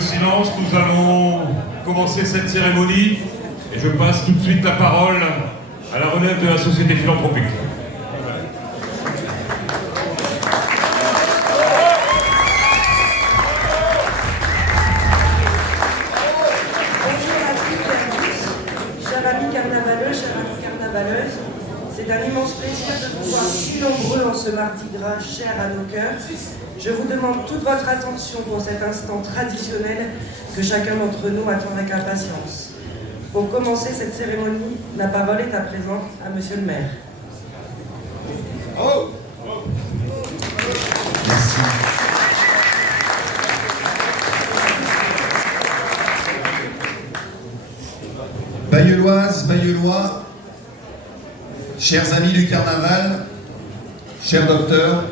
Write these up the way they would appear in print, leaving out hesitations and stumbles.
de silence, nous allons commencer cette cérémonie et je passe tout de suite la parole à la relève de la Société philanthropique. Chers amis carnavaleux, chères amies carnavaleuses, c'est un immense plaisir de vous voir si nombreux en ce mardi gras cher à nos cœurs. Je vous demande toute votre attention pour cet instant traditionnel que chacun d'entre nous attend avec impatience. Pour commencer cette cérémonie, la parole est à présent à Monsieur le maire. Oh. Merci. Bailleulloises, Bailleullois, chers amis du carnaval, chers docteurs,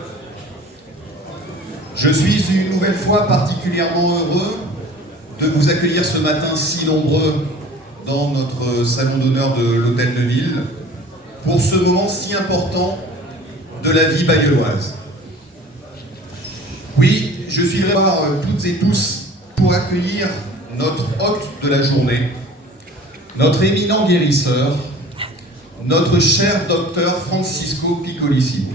je suis une nouvelle fois particulièrement heureux de vous accueillir ce matin si nombreux dans notre salon d'honneur de l'Hôtel de Ville pour ce moment si important de la vie bailleulloise. Oui, je suis vraiment toutes et tous pour accueillir notre hôte de la journée, notre éminent guérisseur, notre cher docteur Francisco Piccolissimo.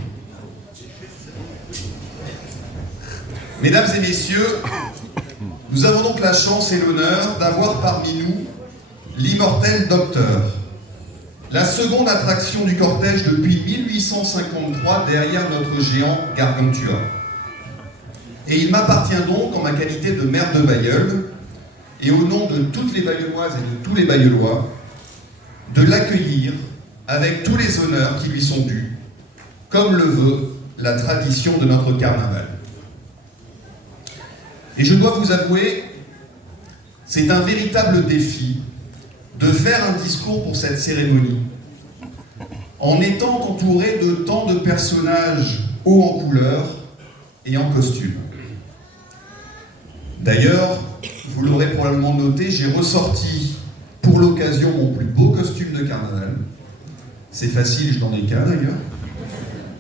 Mesdames et messieurs, nous avons donc la chance et l'honneur d'avoir parmi nous l'immortel docteur, la seconde attraction du cortège depuis 1853 derrière notre géant Gargantua. Et il m'appartient donc, en ma qualité de maire de Bailleul, et au nom de toutes les Bailleulloises et de tous les Bailleullois, de l'accueillir avec tous les honneurs qui lui sont dus, comme le veut la tradition de notre carnaval. Et je dois vous avouer, c'est un véritable défi de faire un discours pour cette cérémonie, en étant entouré de tant de personnages hauts en couleur et en costume. D'ailleurs, vous l'aurez probablement noté, j'ai ressorti pour l'occasion mon plus beau costume de carnaval. C'est facile, je n'en ai qu'un d'ailleurs.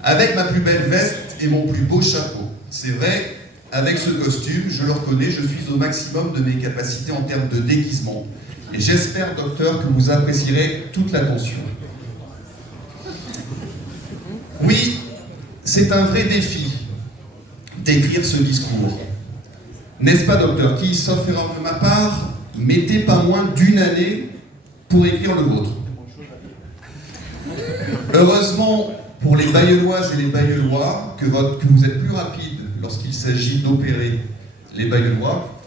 Avec ma plus belle veste et mon plus beau chapeau. C'est vrai, avec ce costume, je le reconnais, je suis au maximum de mes capacités en termes de déguisement. Et j'espère, docteur, que vous apprécierez toute l'attention. Oui, c'est un vrai défi d'écrire ce discours. N'est-ce pas, docteur, qui, sauf erreur de ma part, mettez pas moins d'une année pour écrire le vôtre? Heureusement pour les Bailleulloises et les Bailleullois que vous êtes plus rapide lorsqu'il s'agit d'opérer les Bailleullois.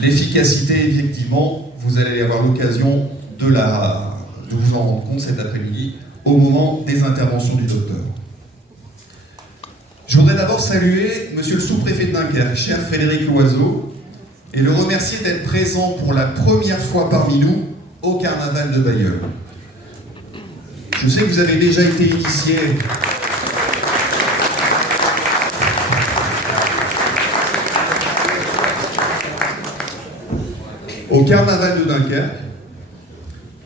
L'efficacité, effectivement, vous allez avoir l'occasion de vous en rendre compte cet après-midi au moment des interventions du docteur. Je voudrais d'abord saluer monsieur le sous-préfet de Dunkerque, cher Frédéric Loiseau, et le remercier d'être présent pour la première fois parmi nous au carnaval de Bailleul. Je sais que vous avez déjà été initié au carnaval de Dunkerque.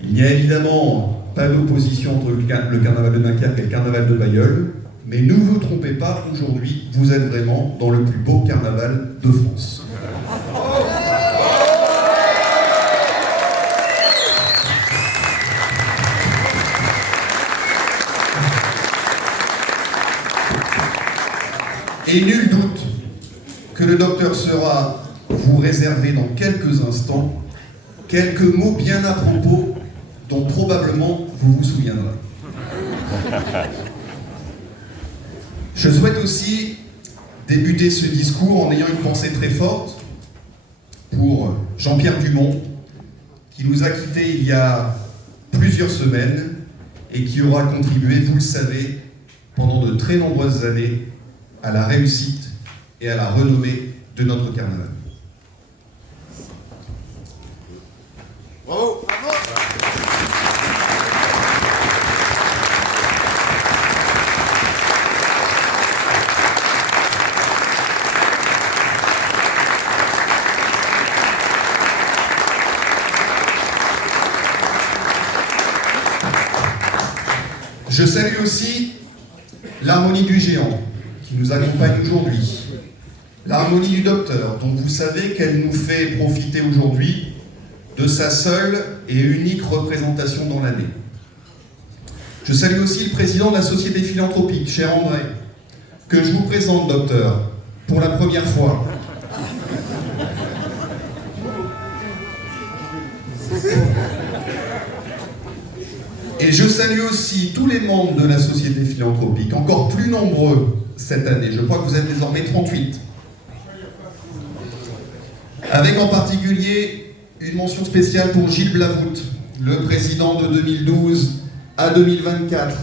Il n'y a évidemment pas d'opposition entre le carnaval de Dunkerque et le carnaval de Bailleul, mais ne vous trompez pas, aujourd'hui, vous êtes vraiment dans le plus beau carnaval de France. Et nul doute que le docteur sera vous réserver dans quelques instants quelques mots bien à propos dont probablement vous vous souviendrez. Je souhaite aussi débuter ce discours en ayant une pensée très forte pour Jean-Pierre Dumont, qui nous a quittés il y a plusieurs semaines et qui aura contribué, vous le savez, pendant de très nombreuses années à la réussite et à la renommée de notre carnaval. Bravo. Bravo. Je salue aussi l'harmonie du géant qui nous accompagne aujourd'hui, l'harmonie du docteur, dont vous savez qu'elle nous fait profiter aujourd'hui de sa seule et unique représentation dans l'année. Je salue aussi le président de la Société philanthropique, cher André, que je vous présente, docteur, pour la première fois. Et je salue aussi tous les membres de la Société philanthropique, encore plus nombreux cette année. Je crois que vous êtes désormais 38. Avec en particulier une mention spéciale pour Gilles Blavout, le président de 2012 à 2024.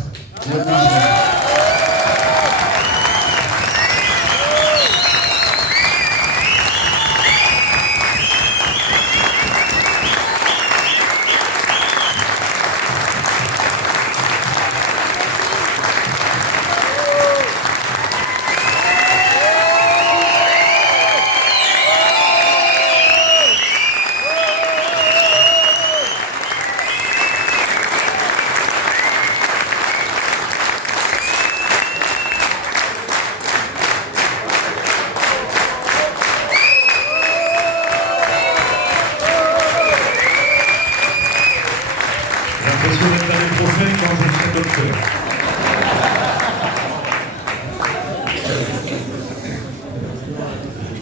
L'année prochaine quand je serai docteur.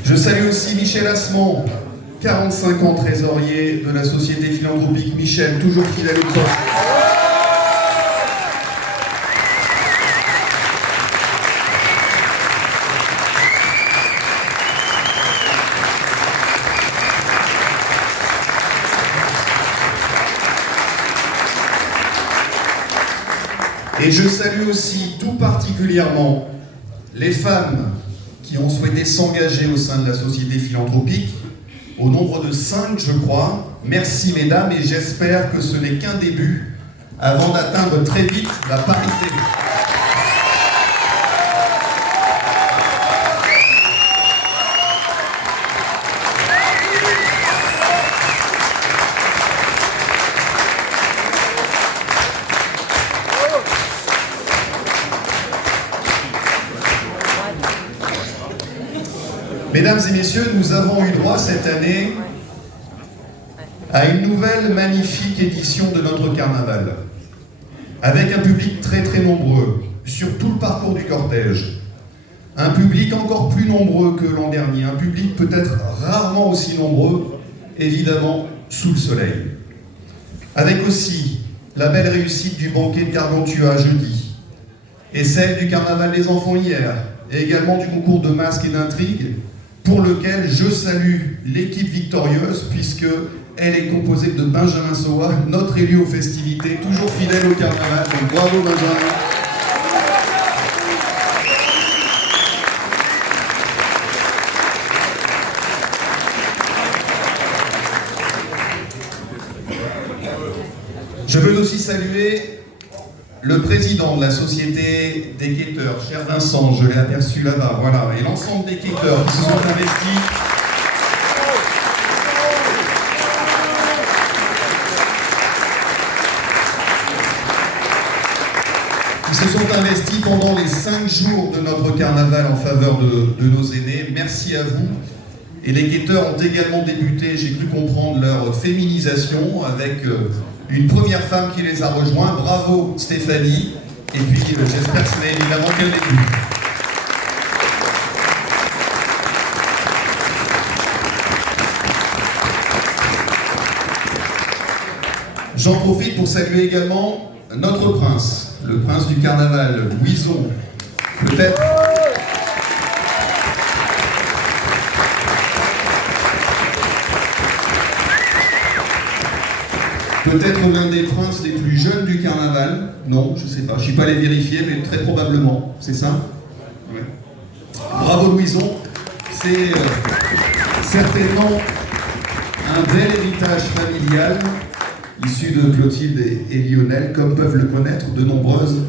Je salue aussi Michel Assemont, 45 ans trésorier de la Société philanthropique. Michel, toujours fidèle au poste. Et je salue aussi tout particulièrement les femmes qui ont souhaité s'engager au sein de la Société philanthropique, au nombre de 5, je crois. Merci mesdames, et j'espère que ce n'est qu'un début avant d'atteindre très vite la parité. Mesdames et messieurs, nous avons eu droit cette année à une nouvelle magnifique édition de notre carnaval, avec un public très très nombreux sur tout le parcours du cortège. Un public encore plus nombreux que l'an dernier, un public peut-être rarement aussi nombreux, évidemment sous le soleil. Avec aussi la belle réussite du banquet de Gargantua jeudi, et celle du carnaval des enfants hier, et également du concours de masques et d'intrigues, pour lequel je salue l'équipe victorieuse, puisque elle est composée de Benjamin Soa, notre élu aux festivités, toujours fidèle au carnaval. Donc bravo Benjamin. Je veux aussi saluer le président de la Société des quêteurs, cher Vincent, je l'ai aperçu là-bas, voilà, et l'ensemble des quêteurs qui se sont investis. Qui se sont investis pendant les 5 jours de notre carnaval en faveur de nos aînés. Merci à vous. Et les quêteurs ont également débuté, j'ai cru comprendre, leur féminisation avec une première femme qui les a rejoints. Bravo Stéphanie. Et puis j'espère que ce n'est évidemment qu'un début. J'en profite pour saluer également notre prince, le prince du carnaval, Louison. Peut-être l'un des princes les plus jeunes du carnaval. Non, je ne sais pas, je ne suis pas allé vérifier, mais très probablement, c'est ça? Ouais. Bravo Louison, c'est certainement un bel héritage familial issu de Clotilde et Lionel, comme peuvent le connaître de nombreuses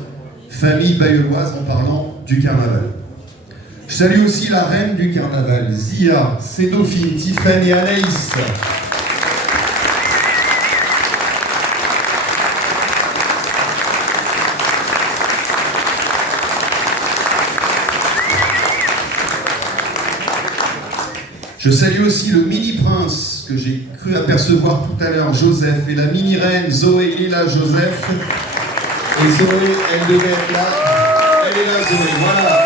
familles bayeulloises en parlant du carnaval. Je salue aussi la reine du carnaval, Zia, ses dauphines, Tiffany et Anaïs. Je salue aussi le mini-prince que j'ai cru apercevoir tout à l'heure, Joseph, et la mini-reine Zoé. Il est là, Joseph. Et Zoé, elle devait être là. Elle est là, Zoé, voilà.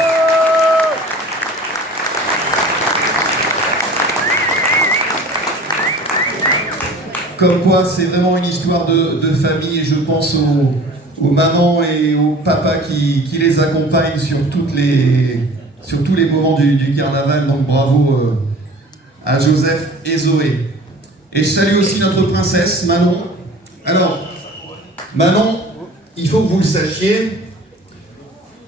Comme quoi, c'est vraiment une histoire de famille, et je pense aux mamans et aux papas qui les accompagnent sur tous les moments du carnaval. Donc bravo à Joseph et Zoé. Et je salue aussi notre princesse, Manon. Alors, Manon, il faut que vous le sachiez,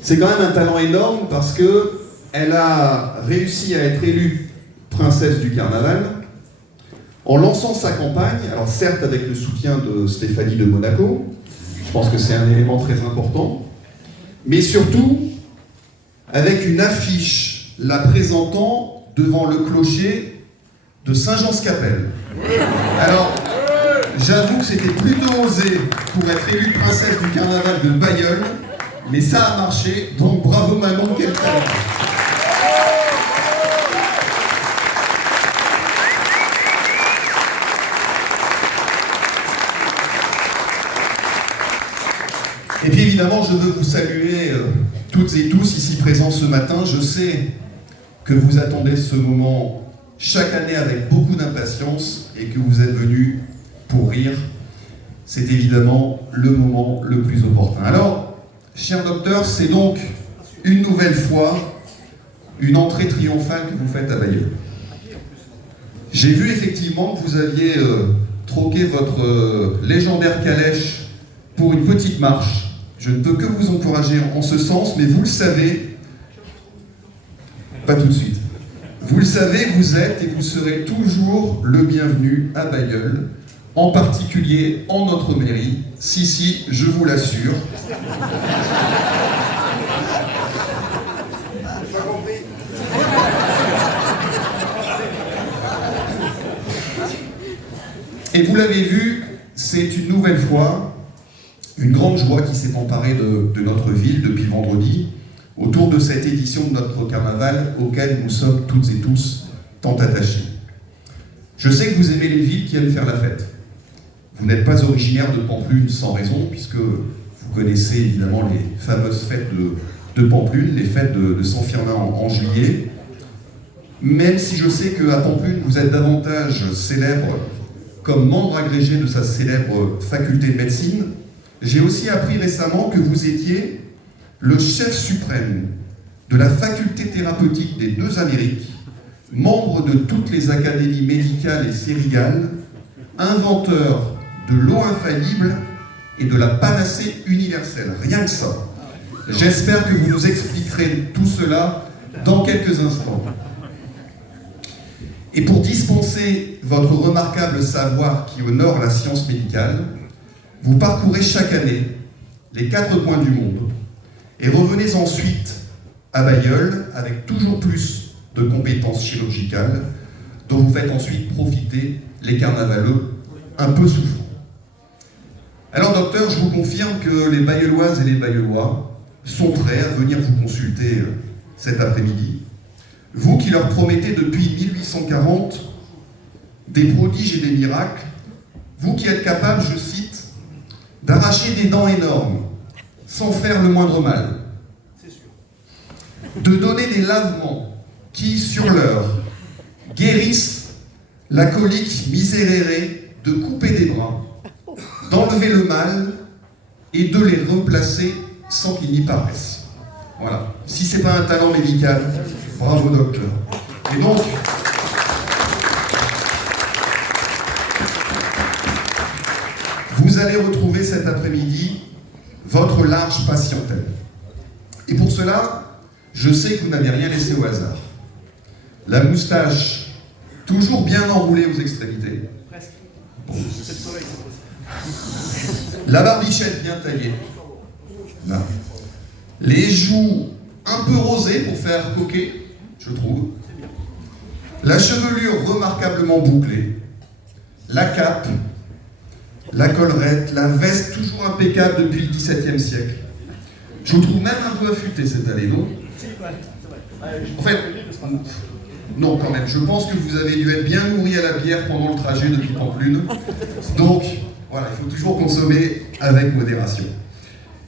c'est quand même un talent énorme parce qu'elle a réussi à être élue princesse du carnaval en lançant sa campagne, alors certes avec le soutien de Stéphanie de Monaco, je pense que c'est un élément très important, mais surtout avec une affiche la présentant devant le clocher de Saint-Jean-Scapelle. Alors, j'avoue que c'était plutôt osé pour être élue princesse du carnaval de Bailleul, mais ça a marché, donc bravo Manon, quel talent. Et puis évidemment, je veux vous saluer toutes et tous ici présents ce matin. Je sais que vous attendez ce moment chaque année avec beaucoup d'impatience et que vous êtes venus pour rire. C'est évidemment le moment le plus opportun. Alors, cher docteur, c'est donc une nouvelle fois une entrée triomphale que vous faites à Bailleul. J'ai vu effectivement que vous aviez troqué votre légendaire calèche pour une petite marche. Je ne peux que vous encourager en ce sens, mais vous le savez, pas tout de suite. Vous le savez, vous êtes et vous serez toujours le bienvenu à Bailleul, en particulier en notre mairie. Si, je vous l'assure. Et vous l'avez vu, c'est une nouvelle fois une grande joie qui s'est emparée de notre ville depuis vendredi autour de cette édition de notre carnaval auquel nous sommes toutes et tous tant attachés. Je sais que vous aimez les villes qui aiment faire la fête. Vous n'êtes pas originaire de Pampelune sans raison, puisque vous connaissez évidemment les fameuses fêtes de Pampelune, les fêtes de Saint-Firmin en juillet. Même si je sais qu'à Pampelune, vous êtes davantage célèbre comme membre agrégé de sa célèbre faculté de médecine, j'ai aussi appris récemment que vous étiez le chef suprême de la faculté thérapeutique des deux Amériques, membre de toutes les académies médicales et cérigales, inventeur de l'eau infaillible et de la panacée universelle. Rien que ça. J'espère que vous nous expliquerez tout cela dans quelques instants. Et pour dispenser votre remarquable savoir qui honore la science médicale, vous parcourez chaque année les 4 coins du monde et revenez ensuite à Bailleul avec toujours plus de compétences chirurgicales dont vous faites ensuite profiter les carnavaleux un peu souffrants. Alors docteur, je vous confirme que les Bailleulloises et les Bailleullois sont prêts à venir vous consulter cet après-midi. Vous qui leur promettez depuis 1840 des prodiges et des miracles, vous qui êtes capable, je cite, d'arracher des dents énormes, sans faire le moindre mal. De donner des lavements qui, sur l'heure, guérissent la colique misérérée, de couper des bras, d'enlever le mal et de les replacer sans qu'ils n'y paraissent. Voilà. Si c'est pas un talent médical, bravo docteur. Et donc, vous allez retrouver cet après-midi votre large patientèle. Et pour cela, je sais que vous n'avez rien laissé au hasard. La moustache toujours bien enroulée aux extrémités. La barbichette bien taillée. Là. Les joues un peu rosées pour faire coquet, je trouve. La chevelure remarquablement bouclée. La cape. La collerette, la veste toujours impeccable depuis le XVIIe siècle. Je vous trouve même un peu affûté cette année, non? En fait, Non, quand même, je pense que vous avez dû être bien nourri à la bière pendant le trajet depuis Pamplune. Donc, voilà, il faut toujours consommer avec modération.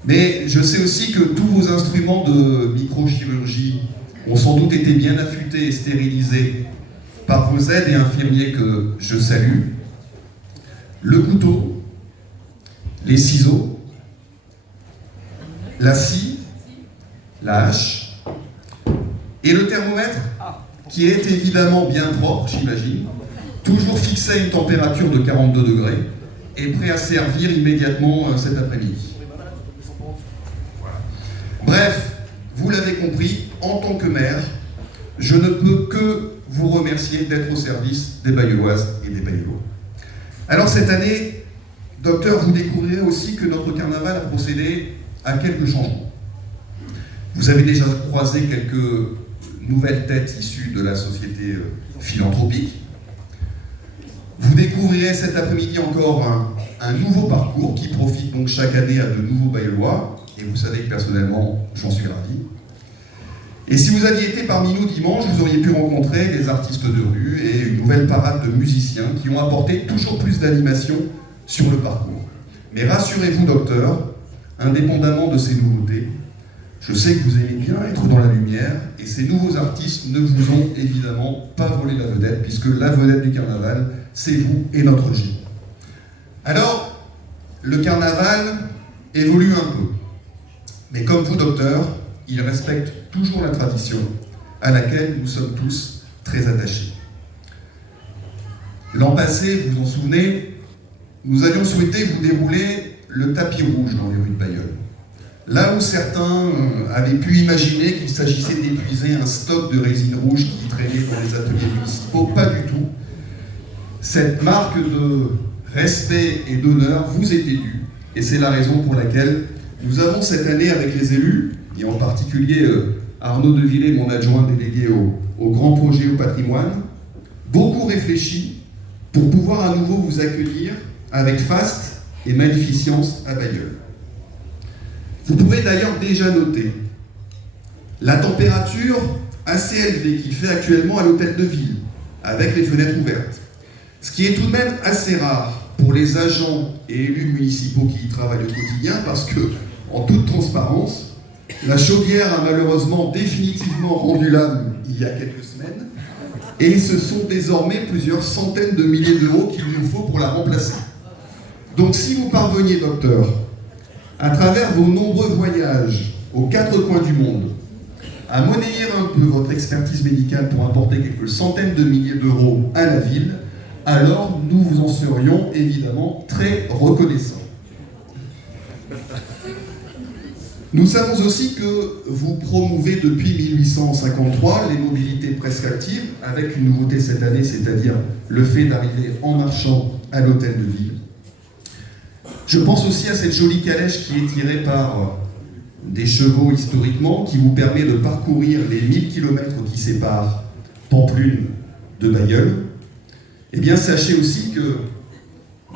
Mais je sais aussi que tous vos instruments de microchirurgie ont sans doute été bien affûtés et stérilisés par vos aides et infirmiers que je salue. Le couteau, les ciseaux, la scie, la hache et le thermomètre qui est évidemment bien propre, j'imagine, toujours fixé à une température de 42 degrés et prêt à servir immédiatement cet après-midi. Bref, vous l'avez compris, en tant que maire, je ne peux que vous remercier d'être au service des Bailleulloises et des Bailleullois. Alors cette année, docteur, vous découvrirez aussi que notre carnaval a procédé à quelques changements. Vous avez déjà croisé quelques nouvelles têtes issues de la société philanthropique. Vous découvrirez cet après-midi encore un nouveau parcours qui profite donc chaque année à de nouveaux Bailleullois. Et vous savez que personnellement, j'en suis ravi. Et si vous aviez été parmi nous dimanche, vous auriez pu rencontrer des artistes de rue et une nouvelle parade de musiciens qui ont apporté toujours plus d'animation sur le parcours. Mais rassurez-vous, docteur, indépendamment de ces nouveautés, je sais que vous aimez bien être dans la lumière et ces nouveaux artistes ne vous ont évidemment pas volé la vedette, puisque la vedette du carnaval, c'est vous et notre J. Alors, le carnaval évolue un peu. Mais comme vous, docteur, il respecte toujours la tradition à laquelle nous sommes tous très attachés. L'an passé, vous vous en souvenez, nous avions souhaité vous dérouler le tapis rouge dans les rues de Bailleul. Là où certains avaient pu imaginer qu'il s'agissait d'épuiser un stock de résine rouge qui traînait dans les ateliers municipaux, pas du tout. Cette marque de respect et d'honneur vous était due, et c'est la raison pour laquelle nous avons cette année avec les élus, et en particulier Arnaud Devillé, mon adjoint délégué au grand projet au patrimoine, beaucoup réfléchi pour pouvoir à nouveau vous accueillir avec faste et magnificence à Bailleul. Vous pouvez d'ailleurs déjà noter la température assez élevée qu'il fait actuellement à l'hôtel de ville, avec les fenêtres ouvertes. Ce qui est tout de même assez rare pour les agents et élus municipaux qui y travaillent au quotidien, parce que, en toute transparence, la chaudière a malheureusement définitivement rendu l'âme il y a quelques semaines, et ce sont désormais plusieurs centaines de milliers d'euros qu'il nous faut pour la remplacer. Donc si vous parveniez, docteur, à travers vos nombreux voyages aux quatre coins du monde, à monnayer un peu votre expertise médicale pour apporter quelques centaines de milliers d'euros à la ville, alors nous vous en serions évidemment très reconnaissants. Nous savons aussi que vous promouvez depuis 1853 les mobilités presque actives, avec une nouveauté cette année, c'est-à-dire le fait d'arriver en marchant à l'hôtel de ville. Je pense aussi à cette jolie calèche qui est tirée par des chevaux historiquement, qui vous permet de parcourir les 1000 km qui séparent Pamplune de Bailleul. Eh bien, sachez aussi que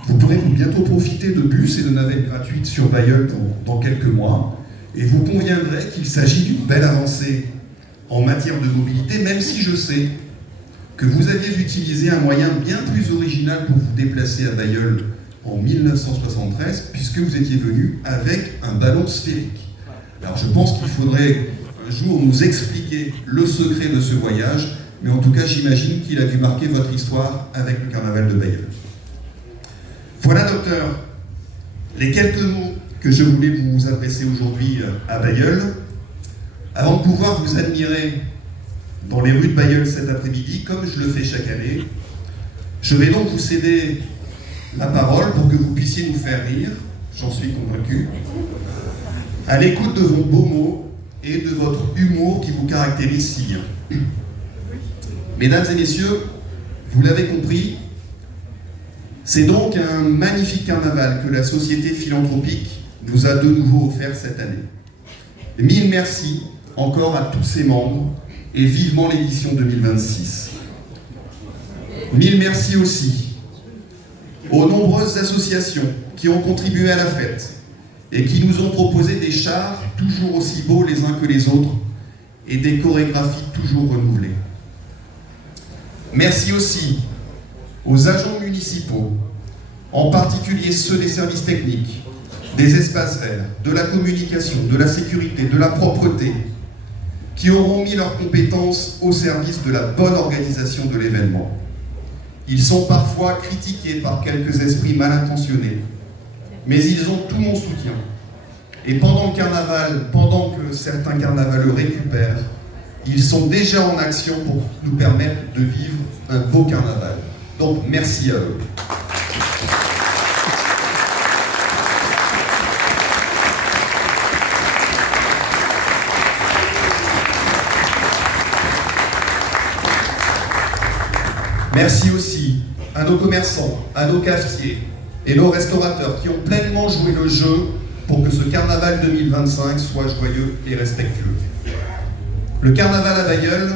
vous pourrez bientôt profiter de bus et de navettes gratuites sur Bailleul dans quelques mois. Et vous conviendrez qu'il s'agit d'une belle avancée en matière de mobilité, même si je sais que vous aviez utilisé un moyen bien plus original pour vous déplacer à Bailleul en 1973, puisque vous étiez venu avec un ballon sphérique. Alors je pense qu'il faudrait un jour nous expliquer le secret de ce voyage, mais en tout cas j'imagine qu'il a dû marquer votre histoire avec le carnaval de Bailleul. Voilà, docteur, les quelques mots que je voulais vous adresser aujourd'hui à Bailleul. Avant de pouvoir vous admirer dans les rues de Bailleul cet après-midi, comme je le fais chaque année, je vais donc vous céder la parole pour que vous puissiez nous faire rire, j'en suis convaincu, à l'écoute de vos beaux mots et de votre humour qui vous caractérise si bien. Mesdames et messieurs, vous l'avez compris, c'est donc un magnifique carnaval que la société philanthropique nous a de nouveau offert cette année. Et mille merci encore à tous ses membres et vivement l'édition 2026. Mille merci aussi aux nombreuses associations qui ont contribué à la fête et qui nous ont proposé des chars toujours aussi beaux les uns que les autres et des chorégraphies toujours renouvelées. Merci aussi aux agents municipaux, en particulier ceux des services techniques, des espaces verts, de la communication, de la sécurité, de la propreté, qui auront mis leurs compétences au service de la bonne organisation de l'événement. Ils sont parfois critiqués par quelques esprits mal intentionnés, mais ils ont tout mon soutien. Et pendant le carnaval, pendant que certains carnavaleux récupèrent, ils sont déjà en action pour nous permettre de vivre un beau carnaval. Donc merci à eux. Merci aussi à nos commerçants, à nos cafetiers et nos restaurateurs qui ont pleinement joué le jeu pour que ce carnaval 2025 soit joyeux et respectueux. Le carnaval à Bailleul,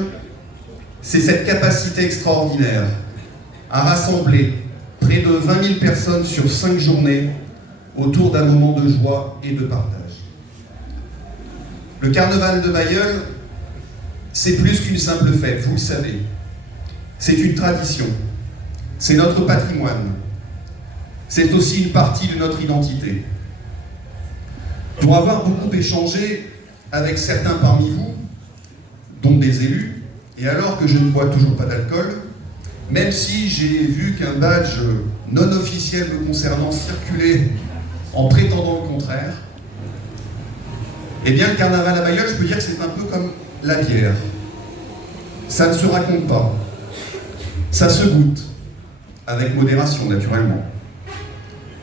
c'est cette capacité extraordinaire à rassembler près de 20 000 personnes sur 5 journées autour d'un moment de joie et de partage. Le carnaval de Bailleul, c'est plus qu'une simple fête, vous le savez. C'est une tradition, c'est notre patrimoine, c'est aussi une partie de notre identité. Pour avoir beaucoup échangé avec certains parmi vous, dont des élus, et alors que je ne bois toujours pas d'alcool, même si j'ai vu qu'un badge non officiel me concernant circulait en prétendant le contraire, eh bien le carnaval à Bailleul, je peux dire que c'est un peu comme la bière. Ça ne se raconte pas. Ça se goûte, avec modération naturellement.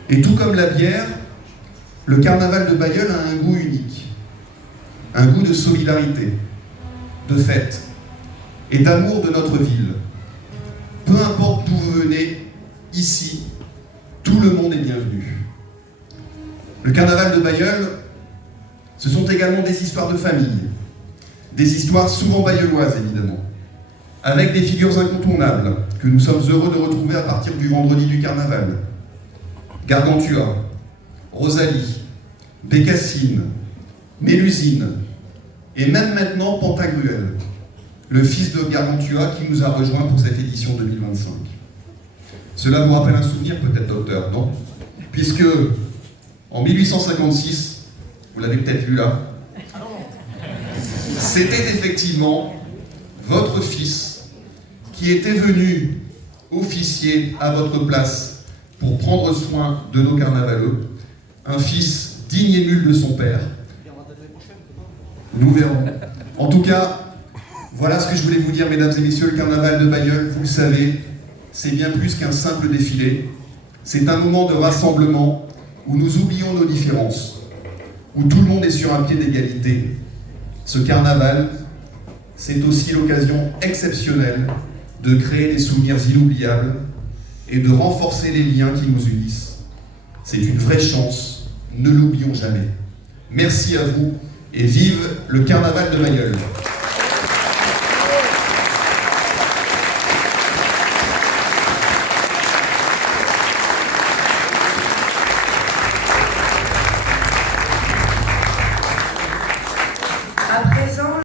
Et tout comme la bière, le carnaval de Bailleul a un goût unique, un goût de solidarité, de fête et d'amour de notre ville. Peu importe d'où vous venez, ici, tout le monde est bienvenu. Le carnaval de Bailleul, ce sont également des histoires de famille, des histoires souvent bailleulloises évidemment, avec des figures incontournables que nous sommes heureux de retrouver à partir du vendredi du carnaval. Gargantua, Rosalie, Bécassine, Mélusine, et même maintenant Pantagruel, le fils de Gargantua qui nous a rejoints pour cette édition 2025. Cela vous rappelle un souvenir peut-être, docteur, non? Puisque en 1856, vous l'avez peut-être lu là, c'était effectivement votre fils qui était venu officier à votre place pour prendre soin de nos carnavaleux, un fils digne et nul de son père. Nous verrons. En tout cas, voilà ce que je voulais vous dire, mesdames et messieurs. Le carnaval de Bailleul, vous le savez, c'est bien plus qu'un simple défilé. C'est un moment de rassemblement où nous oublions nos différences, où tout le monde est sur un pied d'égalité. Ce carnaval, c'est aussi l'occasion exceptionnelle de créer des souvenirs inoubliables et de renforcer les liens qui nous unissent. C'est une vraie chance, ne l'oublions jamais. Merci à vous et vive le carnaval de Bailleul.